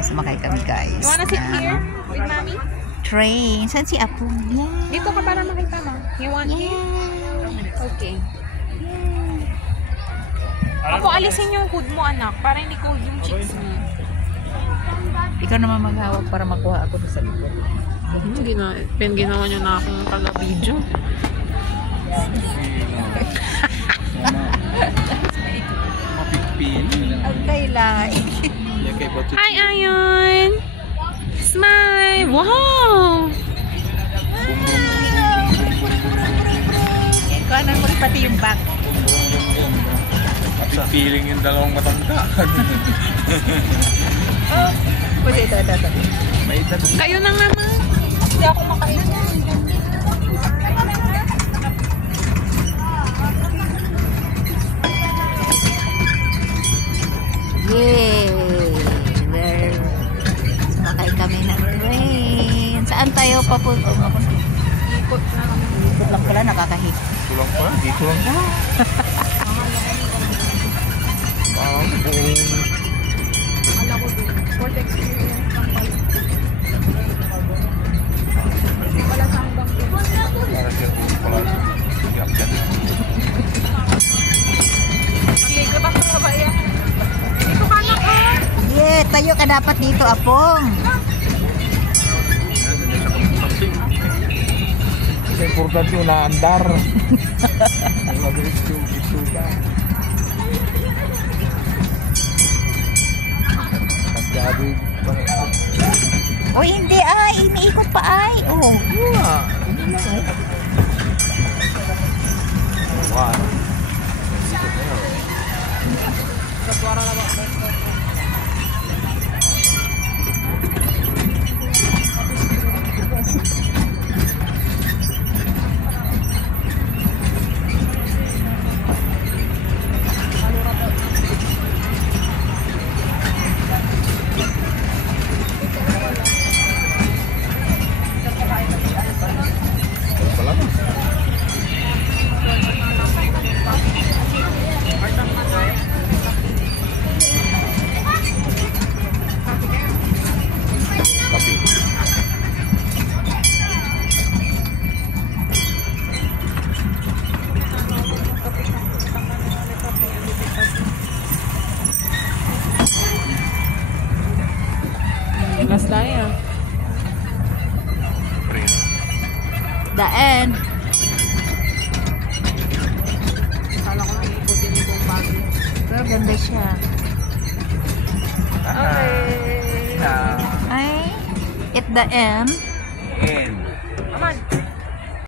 Sumakay kami, guys. You wanna sit here with mommy? Train. Saan si Apo? Yeah. Dito ka para makita mo. You want here? Okay. Apo, alisin yung hood mo, anak. Para hindi ko yung cheeks mo. Ikaw naman maghawak para makuha ako sa likod. Ginawa niyo na akong taga-video. Okay lang. Hi, Ayon! Smile! Wow! Kuhanan mo pati yung back. Feeling yung dalawang matanda. Pwede, ito. Kayo na nga, ma. Hindi ako makahinga. Yay! Sumakay kami ng train. Saan tayo papunta? Ikot na kami. Ikot lang pala, nakakahit. Dito lang pa, dito lang pa. Buong Akala ko din. For the experience ng pala. Hindi pala sa hanggang din. para siya buong pala. Sigap dyan. Malikot ako na ba yan? Dito ka na ka! Yeah, tayo ka dapat dito, Apong. Kasi importante yung naandar. Mabilis yung isuta. Nagkabig. O hindi ay, iniikot pa ay. Oh. Yeah. Wow. Last tayo. The end. Kala ko nang ikutin yung buong bago. Pero ganda siya. Okay. Ay, at the end. And